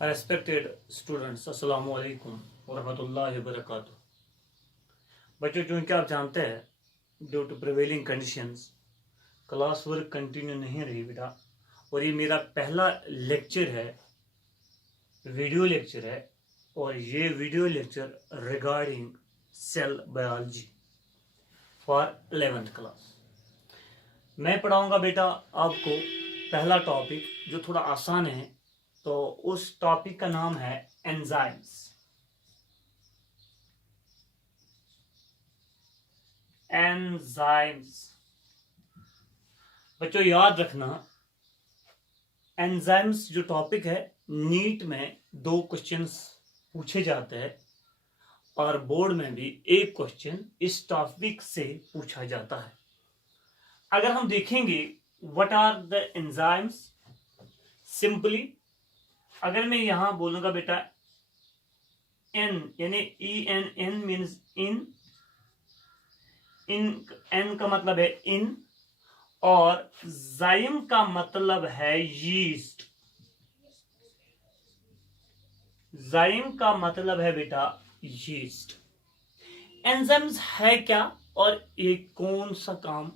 Respected students, अस्सलाम वालेकुम वरहमतुल्लाहि वबरकातुहू। बच्चों, चूँकि आप जानते हैं due to prevailing conditions class work continue नहीं रही बेटा, और ये मेरा पहला लेक्चर है, वीडियो लेक्चर है, और ये video lecture regarding cell biology for 11th class. मैं पढ़ाऊंगा बेटा आपको पहला टॉपिक जो थोड़ा आसान है, तो उस टॉपिक का नाम है एंजाइम्स। एंजाइम्स बच्चों याद रखना, एंजाइम्स जो टॉपिक है नीट में 2 क्वेश्चंस पूछे जाते हैं और बोर्ड में भी एक क्वेश्चन इस टॉपिक से पूछा जाता है। अगर हम देखेंगे what are the enzymes, simply अगर मैं यहां बोलूंगा बेटा एन यानी ENN मीन्स इन एन का मतलब है इन, और जाइम का मतलब है यीस्ट। जाइम का मतलब है बेटा यीस्ट। एंजाइम्स है क्या और ये कौन सा काम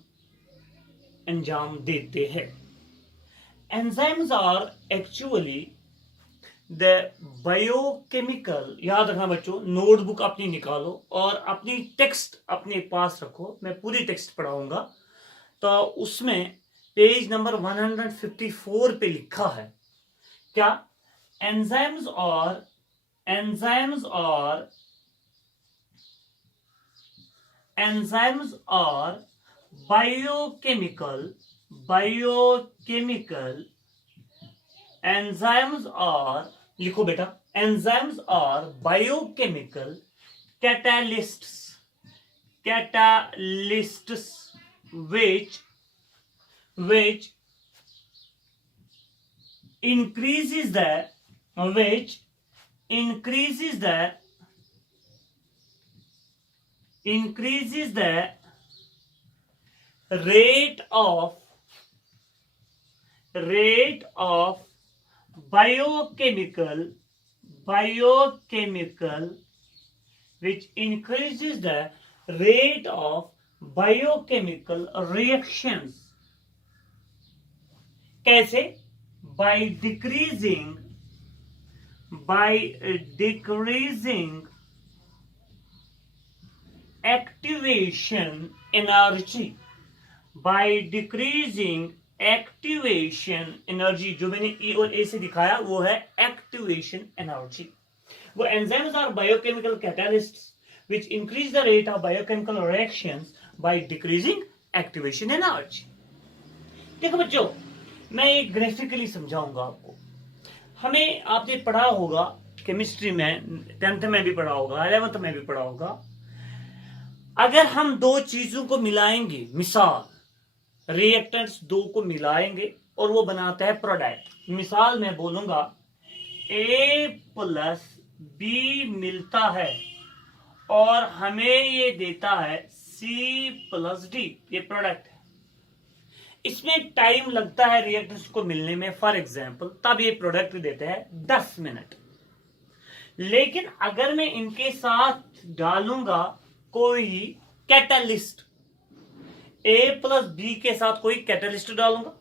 अंजाम देते हैं? Enzymes are actually the biochemical, याद रखना बच्चों, नोटबुक अपनी निकालो और अपनी टेक्स्ट अपने पास रखो, मैं पूरी टेक्स्ट पढ़ाऊंगा। तो उसमें पेज नंबर 154 पे लिखा है क्या? एंजाइम्स और बायोकेमिकल एंजाइम्स और, लिखो बेटा, एंजाइम्स और biochemical catalysts which increases the rate of biochemical which increases the rate of biochemical reactions. कैसे? by decreasing activation energy, जो मैंने E और A से दिखाया वो है एक्टिवेशन एनर्जी। वो enzymes are biochemical catalysts which increase the rate of biochemical reactions by decreasing activation energy. देखो बच्चों, मैं एक ग्राफिकली समझाऊंगा आपको। हमें आपने पढ़ा होगा केमिस्ट्री में, 10th में भी पढ़ा होगा, 11th में भी पढ़ा होगा। अगर हम 2 चीजों को मिलाएंगे, मिसाल रिएक्टेंट्स 2 को मिलाएंगे और वो बनाता है प्रोडक्ट। मिसाल मैं बोलूंगा A प्लस B मिलता है और हमें ये देता है C प्लस D, ये प्रोडक्ट है। इसमें टाइम लगता है रिएक्टेंट्स को मिलने में, फॉर एग्जांपल, तब ये प्रोडक्ट देते हैं 10 मिनट। लेकिन अगर मैं इनके साथ डालूंगा कोई कैटलिस्ट, A प्लस B के साथ कोई कैटलिस्ट डालूंगा,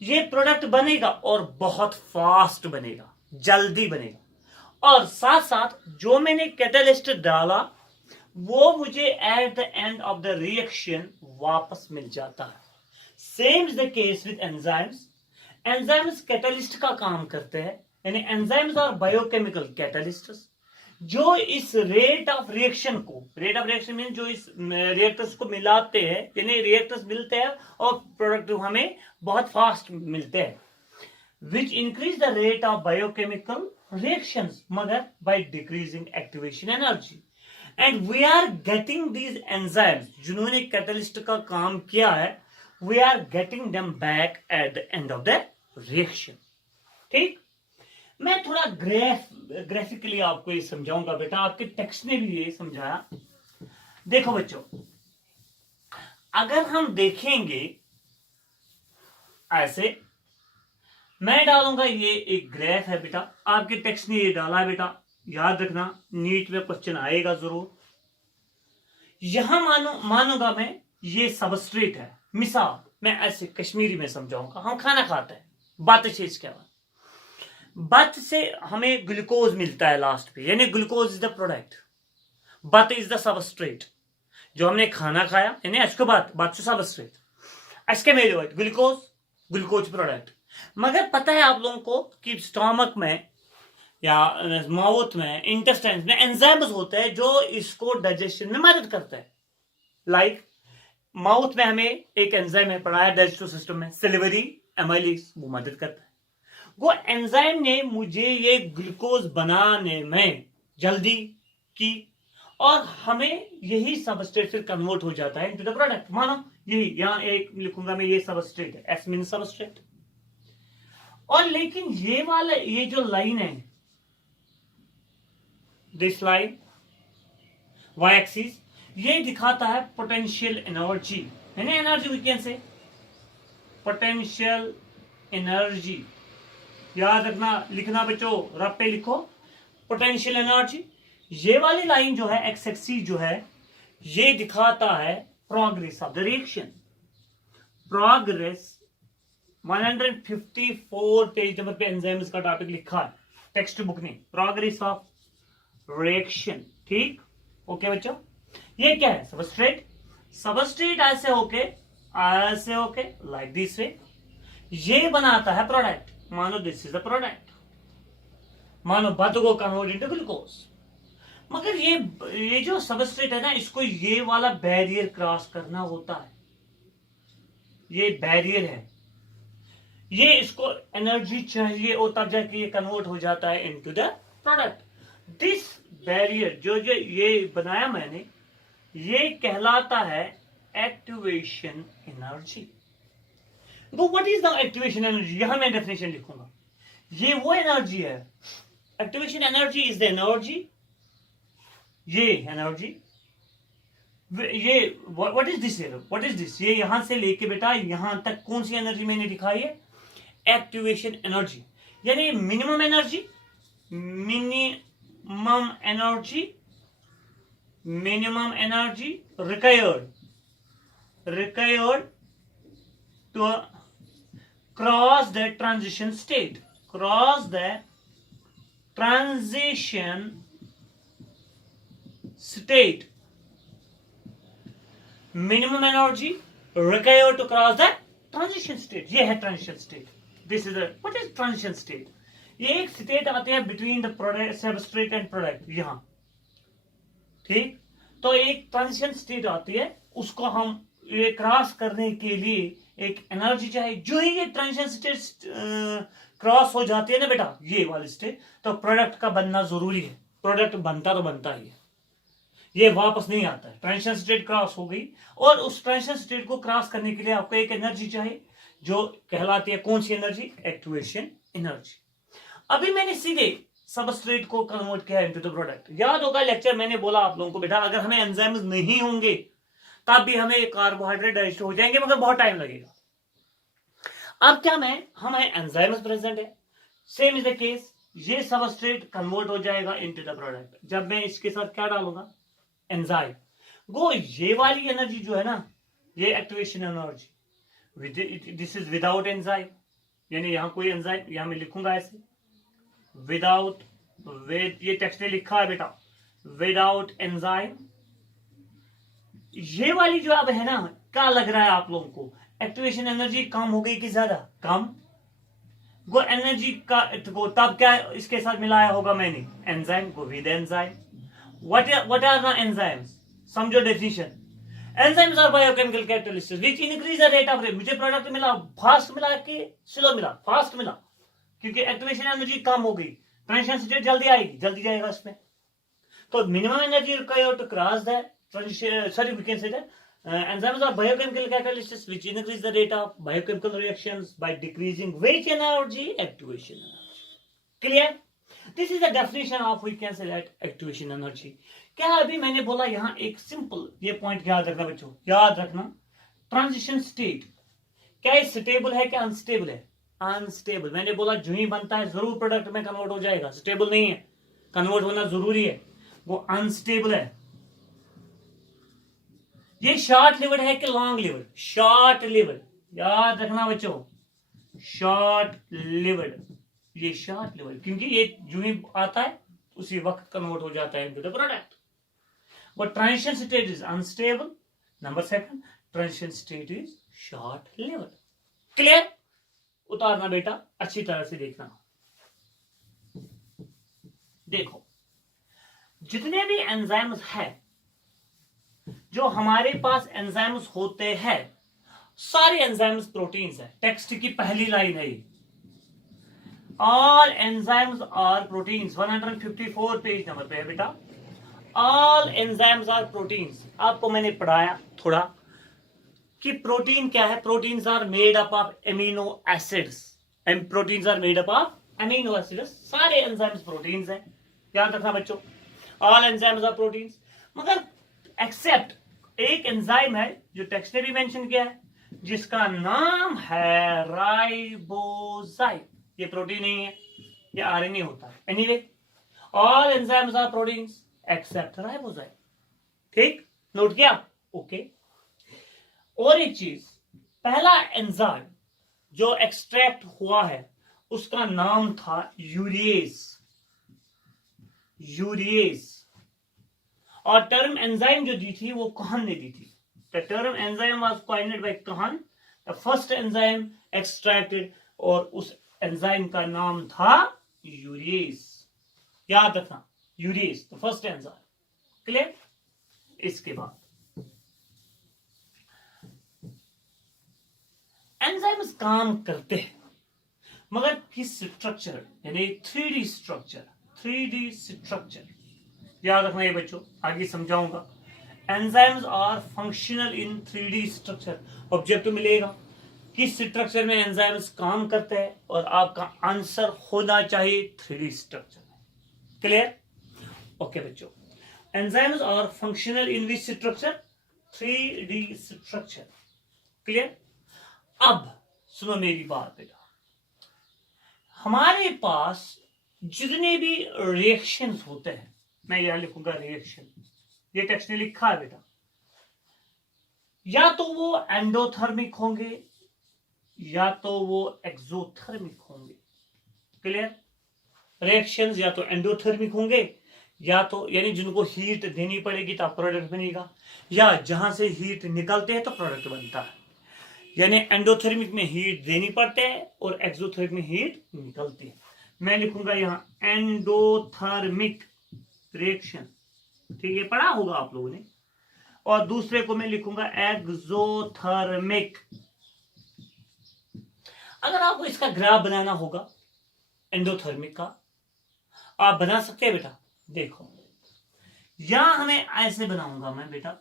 ये प्रोडक्ट बनेगा और बहुत फास्ट बनेगा, जल्दी बनेगा। और साथ साथ जो मैंने कैटलिस्ट डाला वो मुझे at the end of the reaction वापस मिल जाता है। Same is the case with enzymes. Enzymes catalyst का काम करते हैं, यानी एंजाइम्स और बायोकेमिकल कैटलिस्ट्स जो इस रेट ऑफ रिएक्शन मीन जो इस रिएक्टर्स को मिलाते हैं, यानी रिएक्टर्स मिलते हैं और प्रोडक्ट हमें बहुत फास्ट मिलते हैं, which increase the rate of biochemical reactions मगर by decreasing activation energy. And we are getting these enzymes जिन्होंने कैटलिस्ट का काम किया है, we are getting them back at the end of the reaction. ठीक, मैं थोड़ा ग्राफिकली आपको ये समझाऊंगा बेटा, आपके टेक्स्ट ने भी ये समझाया। देखो बच्चों, अगर हम देखेंगे ऐसे, मैं डालूंगा, ये एक ग्राफ है बेटा, आपके टेक्स्ट ने ये डाला है बेटा, याद रखना नीट में क्वेश्चन आएगा जरूर। यहां मानूंगा मैं ये सबस्ट्रेट है, मिसाल मैं ऐसे कश्मीरी में समझाऊंगा, हम खाना खाते हैं, बात चीज क्या, बत से हमें ग्लूकोज मिलता है लास्ट पे, यानी ग्लूकोज इज द प्रोडक्ट, बत इज द सबस्ट्रेट, जो हमने खाना खाया यानी इसके बाद बत से सबस्ट्रेट, इसके मेरे ग्लूकोज, ग्लूकोज प्रोडक्ट। मगर पता है आप लोगों को कि स्टमक में या माउथ में, इंटेस्टाइन में एंजाइम्स होते हैं जो इसको डाइजेशन में मदद करते हैं। लाइक माउथ में हमें एक एंजाइम है पढ़ा है डाइजेस्टिव सिस्टम में, सिल्वरी एमाइलेज, वो मदद करता है। वो एंजाइम ने मुझे ये ग्लूकोज बनाने में जल्दी की, और हमें यही सबस्ट्रेट फिर कन्वर्ट हो जाता है इनटू द प्रोडक्ट। मानो यही यहां एक लिखूंगा मैं, ये सबस्ट्रेट है, एस मीन सबस्ट्रेट। और लेकिन ये वाला, ये जो लाइन है, दिस लाइन वाई एक्सिस, ये दिखाता है पोटेंशियल एनर्जी, है ना, energy we can say potential energy. याद रखना, लिखना बच्चों, रब पे लिखो पोटेंशियल एनर्जी। ये वाली लाइन जो है एक्स एक्सिस जो है, ये दिखाता है progress of the reaction. Progress 154 page number पे एंजाइम्स का टॉपिक लिखा है टेक्स्ट बुक में, प्रोग्रेस ऑफ रिएक्शन। ठीक, ओके बच्चों, ये क्या है, सबस्ट्रेट। सबस्ट्रेट ऐसे होके लाइक दिस वे, ये बनाता है प्रोडक्ट। मानो दिस इज द प्रोडक्ट, मानो बत को कन्वर्ट इनटू ग्लूकोज। मगर ये जो सबस्ट्रेट है ना, इसको ये वाला बैरियर क्रॉस करना होता है, ये बैरियर है, ये इसको एनर्जी चाहिए और तब जाके ये कन्वर्ट हो जाता है into the product. This barrier जो ये बनाया मैंने, ये कहलाता है एक्टिवेशन एनर्जी। तो what is the activation energy, यहां मैं डेफिनेशन लिखूंगा। ये वो एनर्जी है, activation energy is the energy, ये एनर्जी, ये what is this, what is this, ये यहां से लेके बेटा यहां तक कौन सी एनर्जी मैंने दिखाई है, एक्टिवेशन एनर्जी, यानी minimum energy, minimum energy required to cross the transition state, minimum energy required to cross the transition state, ये है transition state। this is the what is transition state, ये एक स्टेट आते हैं between the product, substrate and product, यहां। ठीक, तो एक ट्रांजिशन स्टेट आती है, उसको हम ये क्रॉस करने के लिए एक एनर्जी चाहिए। जो ही ये ट्रांजिशन स्टेट क्रॉस हो जाती है ना बेटा, ये वाली स्टेट, तो प्रोडक्ट का बनना जरूरी है। प्रोडक्ट बनता तो बनता ही है, ये वापस नहीं आता है। ट्रांजिशन स्टेट क्रॉस हो गई, और उस ट्रांजिशन स्टेट को क्रॉस करने के लिए आपको एक एनर्जी चाहिए, जो कहलाती है कौन सी एनर्जी, एक्टिवेशन एनर्जी। अभी मैंने सीधे सबस्ट्रेट को कन्वर्ट किया इनटू द प्रोडक्ट। याद होगा लेक्चर मैंने बोला आप लोगों को, बेटा अगर हमें एंजाइम्स नहीं होंगे तब भी हमें कार्बोहाइड्रेट डाइजेस्ट हो जाएंगे, मगर बहुत टाइम लगेगा। अब क्या हमें एंजाइम्स प्रेजेंट है, सेम इज द केस, ये सबस्ट्रेट कन्वर्ट हो जाएगा इनटू द प्रोडक्ट। जब मैं इसके साथ क्या डालूंगा, एंजाइम, वो ये वाली एनर्जी जो है ना, ये activation energy, this is without enzyme, यानी यहां कोई एंजाइम, यहां मैं लिखूंगा ऐसे विदाउट, ये टेक्स्ट में लिखा है बेटा विदाउट एंजाइम। ये वाली जो अब है ना, क्या लग रहा है आप लोगों को, एक्टिवेशन एनर्जी कम हो गई कि ज्यादा, कम। वो एनर्जी का को तब क्या इसके साथ मिलाया होगा मैंने, एंजाइम को, with enzyme. What are the enzymes, समझो definition. Enzymes are biochemical catalysis which increase the rate of, मुझे प्रोडक्ट मिला फास्ट मिला कि स्लो मिला, फास्ट मिला, क्योंकि एक्टिवेशन एनर्जी कम हो गई, ट्रांजिशन स्टेट जल्दी आएगी, जल्दी जाएगा इसमें। तो minimum energy required to cross the sorry, we can say that enzymes are biochemical catalysts which increase the rate of biochemical reactions by decreasing which energy, activation energy. Clear? This is the definition of, we can say that, activation energy. क्या अभी मैंने बोला, यहां एक simple ये point याद रखना बच्चों, याद रखना, ट्रांजिशन स्टेट क्या स्टेबल है क्या अनस्टेबल है, अनस्टेबल। मैंने बोला जो ही बनता है जरूर प्रोडक्ट में कन्वर्ट हो जाएगा, स्टेबल नहीं है, कन्वर्ट होना जरूरी है, वो अनस्टेबल है। ये शॉर्ट लिवर्ड है कि लॉन्ग लिवर्ड? शॉर्ट लिवर्ड, याद रखना बच्चों, शॉर्ट लिवर्ड, ये शॉर्ट लिवर्ड, क्योंकि ये जो ही आता है उसी वक्त कन्वर्ट हो जाता है into the product. But transition state is unstable. Number second, transition state is short lived. Clear? उतारना बेटा, अच्छी तरह से देखना। देखो, जितने भी एंजाइम्स हैं, जो हमारे पास एंजाइम्स होते हैं, सारे एंजाइम्स प्रोटीन्स हैं। टेक्स्ट की पहली लाइन है, all enzymes are proteins, 154 page number पे है बेटा। All enzymes are proteins. आपको मैंने पढ़ाया थोड़ा कि प्रोटीन क्या है। Proteins are made up of amino acids, and proteins are made up of amino acids. सारे एंजाइम्स प्रोटीन्स हैं, याद रखना बच्चों, ऑल एंजाइम्स आर प्रोटीन्स। मगर एक्सेप्ट एक एंजाइम है जो टेक्स्ट ने भी मेंशन किया है, जिसका नाम है राइबोजाइम। ये प्रोटीन नहीं है, ये आरएनए होता है। Anyway, all enzymes are proteins except ribozyme. ठीक, नोट किया? ओके। और एक चीज, पहला एंजाइम जो एक्सट्रैक्ट हुआ है उसका नाम था यूरिएज। यूरिएज। और टर्म एंजाइम जो दी थी वो कहान ने दी थी। The term enzyme was coined by Kuhne, the first enzyme extracted, और उस एंजाइम का नाम था यूरिएज। याद रखना, urease the first enzyme. Clear? इसके बाद एंजाइम्स काम करते हैं, मगर किस स्ट्रक्चर, यानी 3D स्ट्रक्चर। 3D स्ट्रक्चर याद रखना ये बच्चों, आगे समझाऊंगा। Enzymes are functional in 3D structure. Objective मिलेगा किस स्ट्रक्चर में एंजाइम्स काम करते हैं, और आपका आंसर होना चाहिए 3D स्ट्रक्चर में। क्लियर? ओके बच्चों, enzymes are functional in which structure? 3D structure. Clear? अब सुनो मेरी बात बेटा, हमारे पास जितने भी रिएक्शंस होते हैं, मैं यहां लिखूंगा रिएक्शन, ये टेक्स्ट ने लिखा है बेटा, या तो वो एंडोथर्मिक होंगे या तो वो एक्सोथर्मिक होंगे। क्लियर? रिएक्शंस या तो एंडोथर्मिक होंगे, या तो यानी जिनको हीट देनी पड़ेगी तब प्रोडक्ट बनेगा, या जहां से हीट निकलते हैं तो प्रोडक्ट बनता है। यानी एंडोथर्मिक में हीट देनी पड़ते हैं और एक्सोथर्मिक में हीट निकलती है। मैं लिखूंगा यहां एंडोथर्मिक रिएक्शन, ठीक है, पढ़ा होगा आप लोगों ने। और दूसरे को मैं लिखूंगा एक्सोथर्मिक। अगर आपको इसका ग्राफ बनाना होगा एंडोथर्मिक का, आप बना सकते हैं बेटा। देखो, यहां हमें ऐसे बनाऊंगा मैं बेटा,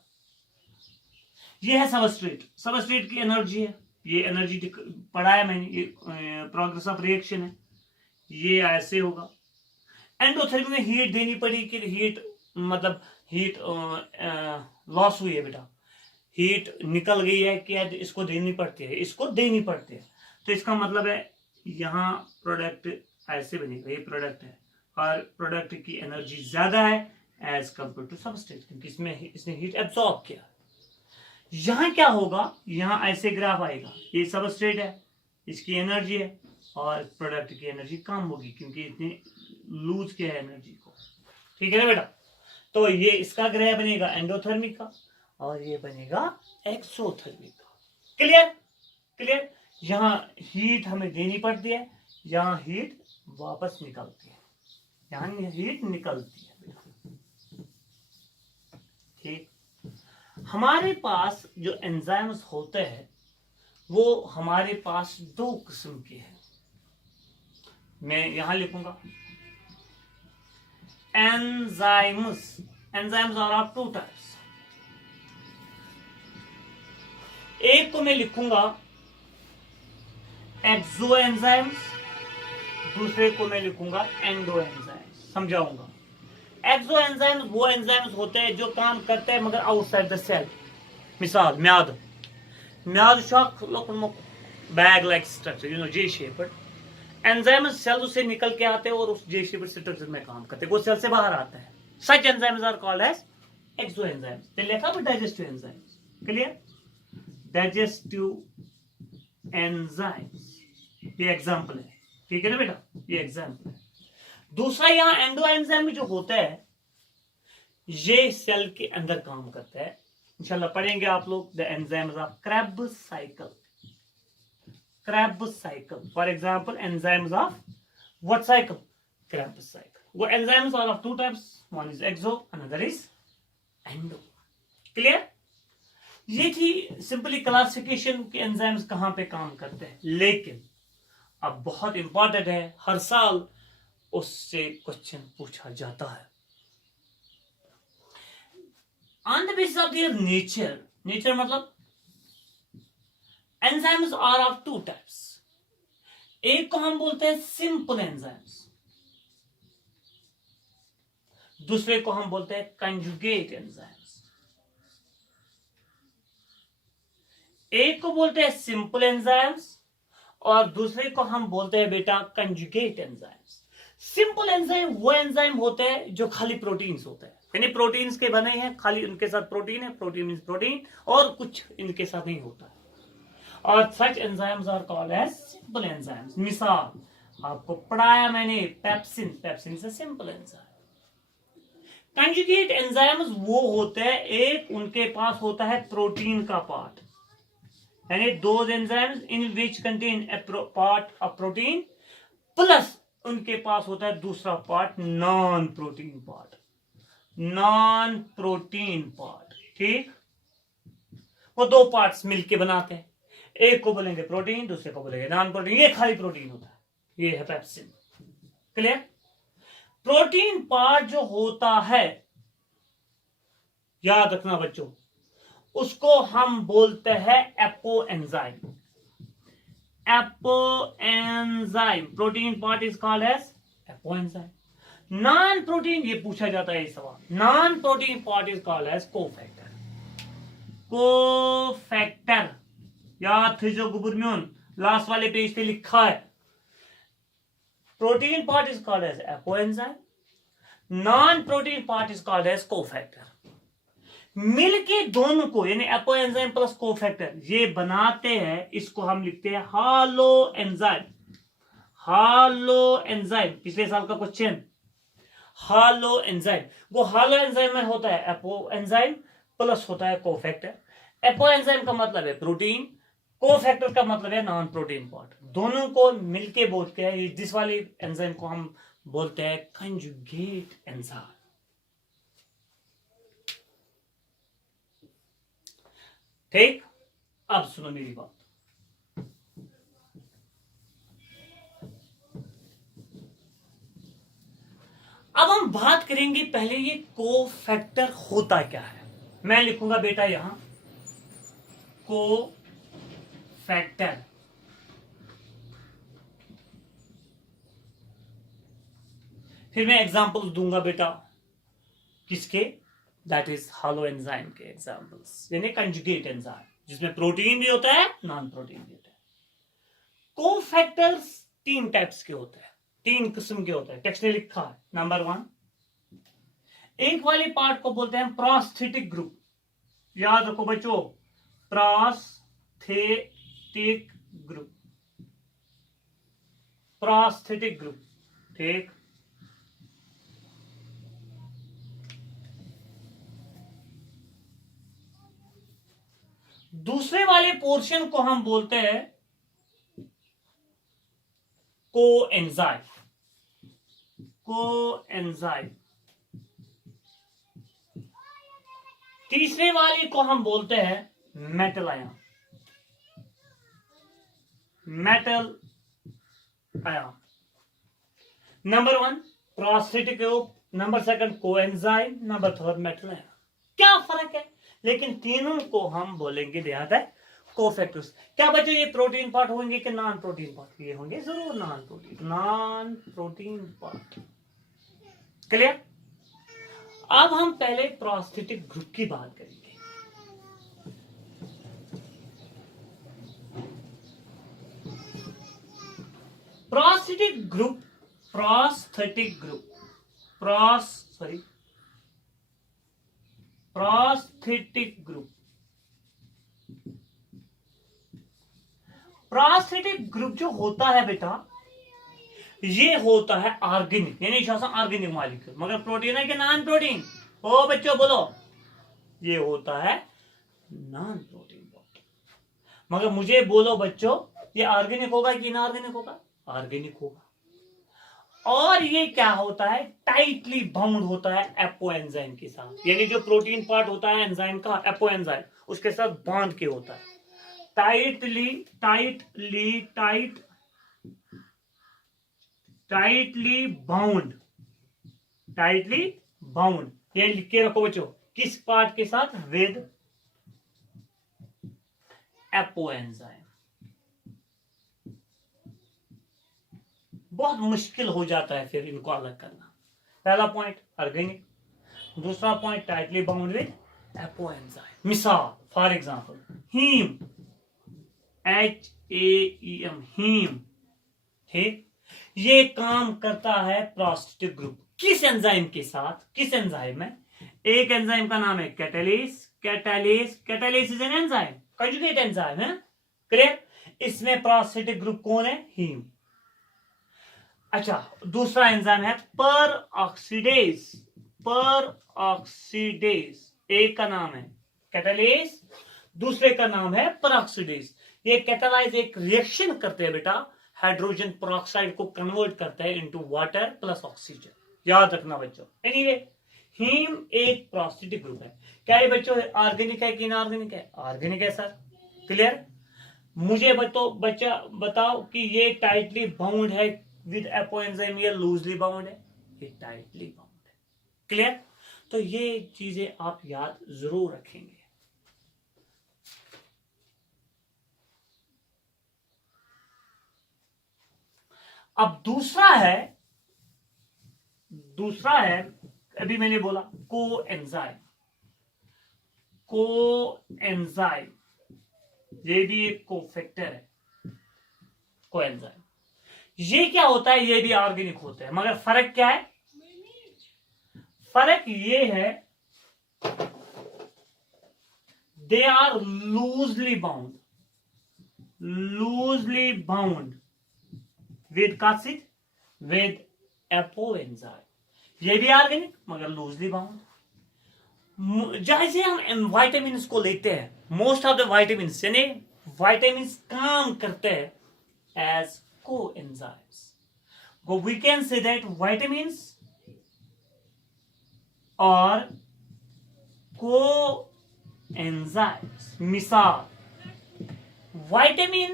ये है सबस्ट्रेट। सबस्ट्रेट की एनर्जी है, ये एनर्जी पढ़ाया मैंने, ये प्रोग्रेस ऑफ रिएक्शन है, ये ऐसे होगा। एंडोथर्मिक में हीट देनी पड़ी कि हीट मतलब हीट लॉस हुई है बेटा, हीट निकल गई है कि इसको देनी पड़ती है, इसको देनी पड़ती है। तो इसका मतलब है यहाँ प्रोडक्ट ऐसे बनेगा, ये प्रोडक्ट है, और प्रोडक्ट की एनर्जी ज्यादा है एज कंपेयर टू सबस्ट्रेट, क्योंकि इसने हीट एब्सॉर्ब किया। यहां क्या होगा, यहां ऐसे ग्राफ आएगा, ये सबस्ट्रेट है, इसकी एनर्जी है, और प्रोडक्ट की एनर्जी कम होगी क्योंकि इतनी लूज किया है एनर्जी को। ठीक है ना बेटा? तो ये इसका ग्राफ बनेगा एंडोथर्मिक का, और ये बनेगा एक्सोथर्मिक का। क्लियर? क्लियर? यहां हीट हमें देनी पड़ती है, यहां हीट वापस निकलती है, यहां हीट निकलती है बेटा। ठीक, हमारे पास जो एंजाइम्स होते हैं वो हमारे पास दो किस्म के हैं। मैं यहां लिखूंगा enzymes. Enzymes are of 2 types. एक को मैं लिखूंगा एक्सो एंजाइम्स, दूसरे को मैं लिखूंगा एंडो एंजाइम्स। समझाऊंगा। एक्सो एंजाइम्स वो एंजाइम्स होते हैं जो काम करते हैं मगर आउटसाइड द सेल। मिसाल म्याद, म्याद bag like structure, J shaped. Enzyme cell से निकल के आते हैं और उस जे शेप्ड स्ट्रक्चर में काम करते हैं, वो सेल से बाहर आता है। Such enzymes are called as exo enzymes. तो लिखा भी digestive enzymes. Clear? Digestive enzymes, ये एग्जांपल है, ठीक है ना बेटा, ये एग्जांपल है। दूसरा यहाँ एंडो एंजाइम जो होता है ये सेल के अंदर काम करता है। इंशाल्लाह पढ़ेंगे आप लोग the enzymes of Krebs cycle. Krebs cycle, for example enzymes of what cycle? Krebs cycle. वो enzymes are of two types, one is exo, another is endo. Clear? ये थी सिंपली क्लासिफिकेशन के एंजाइम्स कहां पे काम करते हैं। लेकिन अब बहुत इंपॉर्टेंट है, हर साल उससे क्वेश्चन पूछा जाता है। On the basis of their nature, nature मतलब enzymes are of two types. एक को हम बोलते हैं सिंपल एंजाइम्स, दूसरे को हम बोलते हैं कंजुगेट एंजाइम्स। एक को बोलते हैं सिंपल एंजाइम्स और दूसरे को हम बोलते हैं बेटा कंजुगेट एंजाइम्स। सिंपल एंजाइम वो एंजाइम होते हैं जो खाली प्रोटीन्स होते हैं, यानी प्रोटीन्स के बने हैं, खाली उनके साथ प्रोटीन है, प्रोटीन मींस प्रोटीन, और कुछ इनके साथ नहीं होता है। और such enzymes are called as simple enzymes. मिसाल आपको पढ़ाया मैंने, pepsin, pepsin is a simple enzyme. Conjugate enzymes वो होते हैं, एक उनके पास होता है प्रोटीन का पार्ट, यानी those enzymes in which contain a part of protein, plus उनके पास होता है दूसरा part non protein part, non protein part. ठीक, वो दो पार्ट्स मिलके बनाते हैं, एक को बोलेंगे प्रोटीन, दूसरे को बोलेंगे नॉन प्रोटीन। ये खाली प्रोटीन होता है, ये है पेप्सिन। क्लियर? प्रोटीन पार्ट जो होता है, याद रखना बच्चों, उसको हम बोलते हैं apoenzyme. Apoenzyme, protein part is called as apoenzyme. Non protein, ये पूछा जाता है इस सवाल, non protein part is called as cofactor. Cofactor याद थे जो गुबुरम्यून लास्ट वाले पेज पे लिखा है। Protein part is called as apoenzyme, non protein part is called as cofactor. मिलके दोनों को, यानी एपो एंजाइम प्लस कोफैक्टर, ये बनाते हैं, इसको हम लिखते हैं हालो एंजाइम। हालो एंजाइम, पिछले साल का क्वेश्चन, हालो एंजाइम। वो हालो एंजाइम में होता है एपो एंजाइम प्लस होता है कोफैक्टर। एपो एंजाइम का मतलब है प्रोटीन, कोफैक्टर का मतलब है नॉन प्रोटीन पार्ट। दोनों को मिलके बोलते हैं, जिस वाले एंजाइम को हम बोलते हैं कंजुगेट एंजाइम। ठीक, अब सुनो मेरी बात। अब हम बात करेंगे पहले ये कोफैक्टर होता क्या है। मैं लिखूंगा बेटा यहां कोफैक्टर। फिर मैं एग्जांपल्स दूंगा बेटा, किसके? दैट इज हालो एंजाइम के एग्जांपल्स, यानी कंजुगेट एंजाइम जिसमें प्रोटीन भी होता है, नॉन प्रोटीन भी होता है। कोफैक्टर्स तीन टाइप्स के होते हैं, तीन किस्म के होते हैं, टेक्स्ट में लिखा है। नंबर 1, एक वाले पार्ट को बोलते हैं प्रोस्थेटिक ग्रुप। याद रखो बच्चों, प्रोस्थेटिक ग्रुप, प्रोस्थेटिक ग्रुप। ठीक, दूसरे वाले पोर्शन को हम बोलते हैं कोएंजाइम। कोएंजाइम। तीसरे वाले को हम बोलते हैं metal ion. Metal ion. Number 1 prosthetic group, number 2 coenzyme, number 3 metal ion. क्या फर्क है? लेकिन तीनों को हम बोलेंगे, ध्यान है, कोफैक्टर्स। क्या बच्चों ये प्रोटीन पार्ट होंगे कि नॉन प्रोटीन पार्ट? ये होंगे जरूर non protein, non protein part. Clear? अब हम पहले प्रोस्थेटिक ग्रुप की बात करेंगे। Prosthetic group prosthetic ग्रुप जो होता है बेटा, ये होता है ऑर्गेनिक, यानी ऑर्गेनिक मॉलिक्यूल, मगर प्रोटीन है कि नॉन प्रोटीन? ओ बच्चों बोलो, ये होता है नॉन प्रोटीन। मगर मुझे बोलो बच्चों, ये ऑर्गेनिक होगा कि इनऑर्गेनिक होगा? ऑर्गेनिक होगा। और ये क्या होता है? टाइटली बाउंड होता है एपो एंजाइम के साथ, यानी जो प्रोटीन पार्ट होता है एंजाइम का, एपो एंजाइम, उसके साथ बांध के होता है। टाइटली बाउंड, ये लिख के रखो बच्चों, किस पार्ट के साथ? With apo enzyme. बहुत मुश्किल हो जाता है फिर इनको अलग करना। पहला पॉइंट ऑर्गेनिक, दूसरा point tightly bound with apo enzyme. मिसाल for example haem, HAEM, haem. ठीक, ये काम करता है प्रोस्टेटिक ग्रुप। किस एंजाइम के साथ? किस एंजाइम में? एक एंजाइम का नाम है catalase is an enzyme, conjugate enzyme है, क्लियर? इसमें प्रोस्टेटिक ग्रुप कौन है? हीम। अच्छा, दूसरा एंजाइम है पर ऑक्सीडेज। एक का नाम है कैटालेस, दूसरे का नाम है परऑक्सीडेज। ये कैटालाइज एक रिएक्शन करते हैं बेटा, हाइड्रोजन पेरोक्साइड को कन्वर्ट करते हैं इनटू वाटर प्लस ऑक्सीजन। याद रखना बच्चों। एनीवे, हीम एक प्रोस्टेटिक ग्रुप है। क्या ये बच्चों ऑर्गेनिक है कि इनऑर्गेनिक है? ऑर्गेनिक है सर, क्लियर? मुझे बताओ कि ये टाइटली बाउंड है विद एपो एंजाइम या लूजली बाउंड है? ये टाइटली बाउंड है, क्लियर? तो ये चीजें आप याद जरूर रखेंगे। अब दूसरा है अभी मैंने बोला को एंजाइम, ये भी एक कोफैक्टर है, को एंजाइम। ये क्या होता है? ये भी ऑर्गेनिक होता है, मगर फर्क क्या है? फर्क ये है, they are loosely bound with कासिड विद एपो एंजाइम। ये भी ऑर्गेनिक मगर लूजली बाउंड। जैसे हम वाइटामिन को लेते हैं, मोस्ट ऑफ द वाइटामिन, यानी वाइटामिन काम करते हैं as coenzymes. We can say that vitamins are coenzymes. मिसाल विटामिन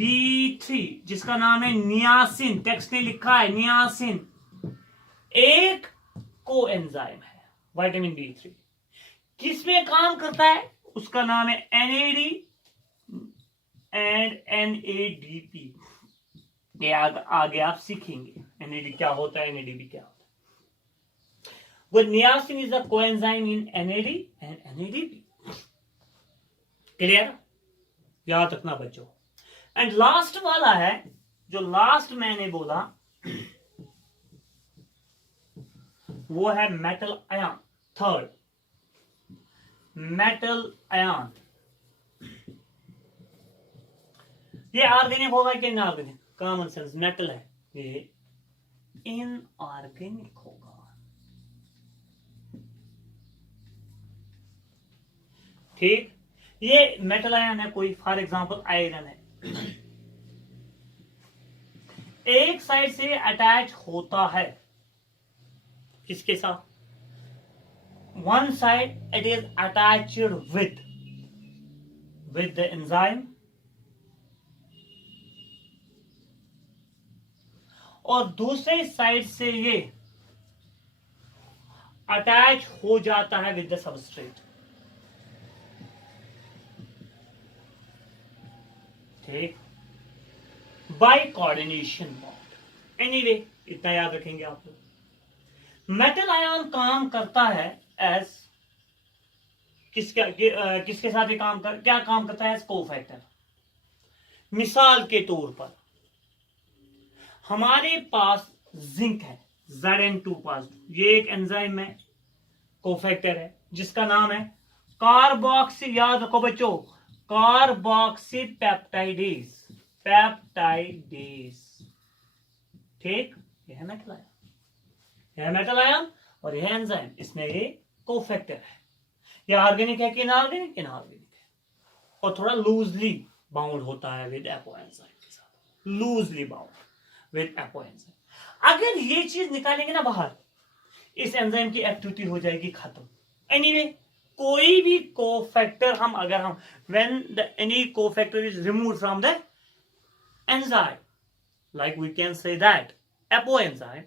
B3 जिसका नाम है नियासिन, टेक्स्ट ने लिखा है नियासिन, एक कोएंजाइम है विटामिन B3। किसमें काम करता है? उसका नाम है NAD एंड NADP। ये आगे आप सीखेंगे NAD क्या होता है, NADP क्या होता है। वो niacin is the coenzyme in NAD and NADP, clear? याद रखना बच्चों। एंड लास्ट वाला है, जो लास्ट मैंने बोला वो है metal ion. Third, metal ion. ये ऑर्गेनिक होगा कि इनऑर्गेनिक? कॉमन सेंस, मेटल है, ये इनऑर्गेनिक होगा। ठीक, ये मेटल आयन है कोई, फॉर एग्जांपल आयरन है, एक साइड से अटैच होता है किसके साथ? One side it is attached with the enzyme, और दूसरे साइड से ये अटैच हो जाता है विद द सबस्ट्रेट। ठीक, बाय कोऑर्डिनेशन बॉन्ड। एनीवे, इतना याद रखेंगे आप लोग। मेटल आयन काम करता है एज किसके साथ ये क्या काम करता है? As cofactor. मिसाल के तौर पर हमारे पास जिंक है Zn2 पॉजिटिव, ये एक एंजाइम है, कोफैक्टर है, जिसका नाम है कार्बोक्सी, याद रखो बच्चों, कार्बोक्सी पेप्टाइडेज, पेप्टाइडेज, ठीक। यह है मेटल आयन, यह है मेटल आयन और यह एंजाइम, इसमें ये कोफैक्टर है। यह ऑर्गेनिक है कि इनऑर्गेनिक? इनऑर्गेनिक है और थोड़ा लूजली बाउंड होता है विद एपो एंजाइम के साथ, loosely bound with apo enzyme. अगर ये चीज निकालेंगे ना बाहर, इस एंजाइम की एक्टिविटी हो जाएगी खत्म। एनीवे कोई भी कोफैक्टर हम अगर हम when the any cofactor is removed from the enzyme, like we can say that apoenzyme,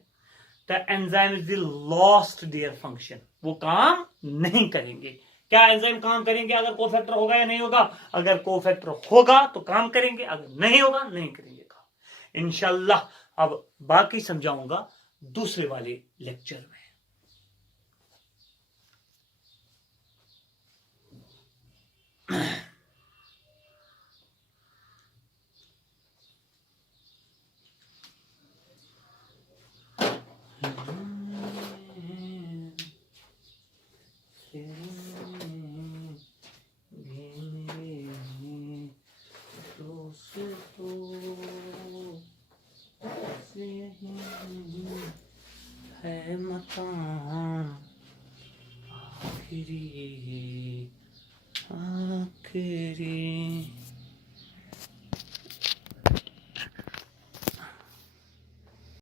the enzyme will lost their function, वो काम नहीं करेंगे। क्या एंजाइम काम करेंगे अगर कोफैक्टर होगा या नहीं होगा? अगर कोफैक्टर होगा तो काम करेंगे, अगर नहीं होगा नहीं करेंगे काम। इंशाल्लाह अब बाकी समझाऊंगा दूसरे वाले लेक्चर में। है मकान आखिरी आखिरी